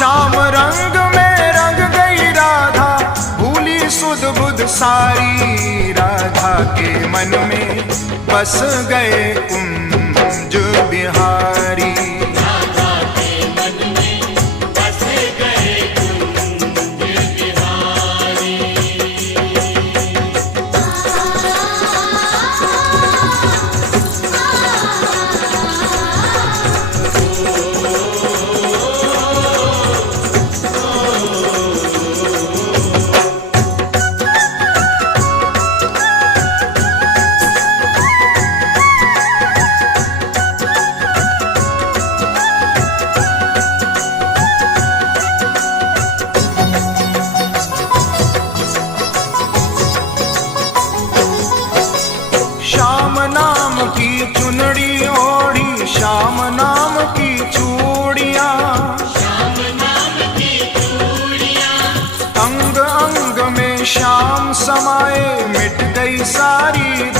श्याम रंग में रंग गई राधा, भूली सुध बुध सारी। राधा के मन में बस गए कुंज बिहारी। राधा के मन में बस गए कुंज बिहारी। श्याम नाम की चुनड़ी ओढ़ी, श्याम नाम की चूड़ियां, श्याम नाम की चूड़ियां, अंग अंग में श्याम समाए, मिट गई सारी